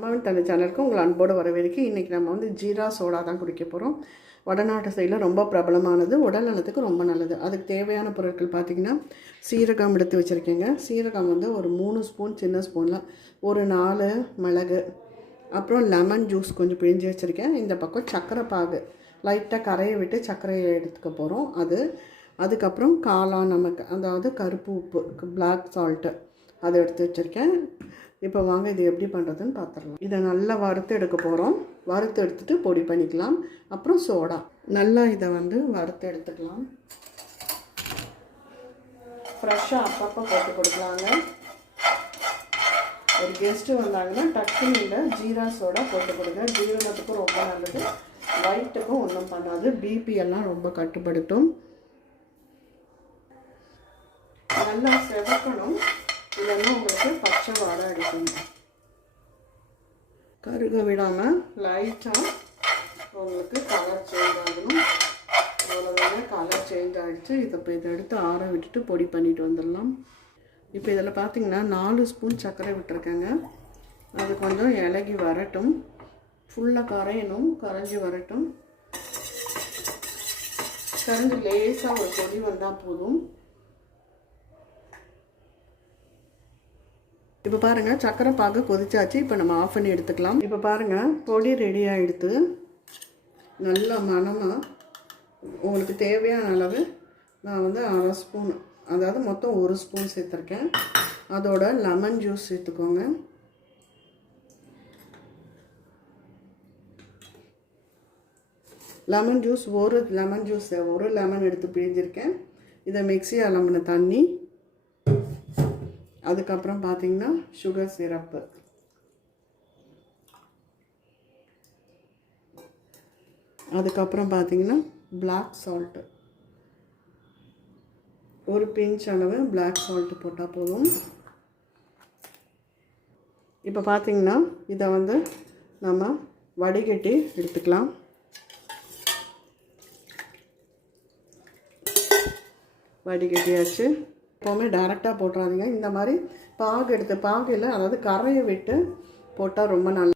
அம்மாவின் தந்தை சேனலுக்கு உங்களை அன்போடு வரவேற்க இன்றைக்கி நம்ம வந்து ஜீரா சோடா தான் குடிக்க போகிறோம் வடநாட்டு சைடில் ரொம்ப பிரபலமானது உடல் நலத்துக்கு ரொம்ப நல்லது. அதுக்கு தேவையான பொருட்கள் பார்த்திங்கன்னா சீரகம் எடுத்து வச்சுருக்கேங்க. சீரகம் வந்து ஒரு மூணு ஸ்பூன் சின்ன ஸ்பூனில். ஒரு நாலு மிளகு அப்புறம் லெமன் ஜூஸ் கொஞ்சம் பிழிஞ்சு வச்சுருக்கேன். இந்த பக்கம் சர்க்கரை பாகு. லைட்டாக கரையை விட்டு சர்க்கரையை எடுத்துக்க போகிறோம் அது அதுக்கப்புறம் காளான் நமக்கு அதாவது கருப்பு உப்பு பிளாக் சால்ட்டு அதை எடுத்து வச்சுருக்கேன். இப்போ வாங்க இது எப்படி பண்ணுறதுன்னு பார்த்துடலாம் இதை நல்லா வறுத்து எடுக்க போகிறோம் வறுத்து எடுத்துட்டு பொடி பண்ணிக்கலாம். அப்புறம் சோடா. நல்லா இதை வந்து வறுத்து எடுத்துக்கலாம். ஃப்ரெஷ்ஷாக அப்பப்போ போட்டு கொடுக்கலாங்க. ஒரு கெஸ்ட்டு வந்தாங்கன்னா டக்குன்னு இல்லை ஜீரா சோடா போட்டு கொடுங்க. ஜீரணத்துக்கும் ரொம்ப நல்லது. வயிற்றுக்கும் ஒன்றும் பண்ணாது. பிபி எல்லாம் ரொம்ப கட்டுப்படுத்தும். நல்லா செவக்கணும். இல்லைன்னா உங்களுக்கு பச்சை வாடை அடிக்கணும். கருக விடாமல் லைட்டாக உங்களுக்கு கலர் சேஞ்ச் ஆகணும். அவ்வளோதாங்க கலர் சேஞ்ச் ஆகிடுச்சு இதை இப்போ இதை எடுத்து ஆற விட்டுட்டு பொடி பண்ணிட்டு வந்துடலாம். இப்போ இதில் பார்த்தீங்கன்னா நாலு ஸ்பூன் சர்க்கரை விட்டுருக்கேங்க. அது கொஞ்சம் இலகி வரட்டும். ஃபுல்லாக கரையணும். கரைஞ்சி வரட்டும். கரைஞ்சி லேசாக ஒரு பொடி வந்தால் போதும். இப்போ பாருங்கள் சக்கரை பாகு கொதிச்சாச்சு. இப்போ நம்ம ஆஃப் பண்ணி எடுத்துக்கலாம். இப்போ பாருங்கள் பொடி ரெடி ஆகிடுது நல்லா மணமாக உங்களுக்கு தேவையான அளவு நான் வந்து அரை ஸ்பூன் அதாவது மொத்தம் ஒரு ஸ்பூன் சேர்த்துருக்கேன். அதோட லெமன் ஜூஸ் சேர்த்துக்கோங்க. லெமன் ஜூஸ் ஒரு லெமன் ஜூஸ் ஒரு லெமன் எடுத்து பிழிஞ்சிருக்கேன். இதை மிக்ஸி அலம்பின தண்ணி அதுக்கப்புறம் பார்த்தீங்கன்னா சுகர் சிரப்பு அதுக்கப்புறம் பார்த்தீங்கன்னா பிளாக் சால்ட்டு ஒரு பிஞ்ச் அளவு பிளாக் சால்ட்டு போட்டால் போதும். இப்போ பார்த்தீங்கன்னா இதை வந்து நம்ம வடிகட்டி எடுத்துக்கலாம். வடிகட்டியாச்சு. எப்போவுமே டேரெக்டாக போட்டுறாதீங்க. இந்த மாதிரி பாகு எடுத்து பாகு இல்லை அதாவது கரையை விட்டு போட்டால் ரொம்ப நல்ல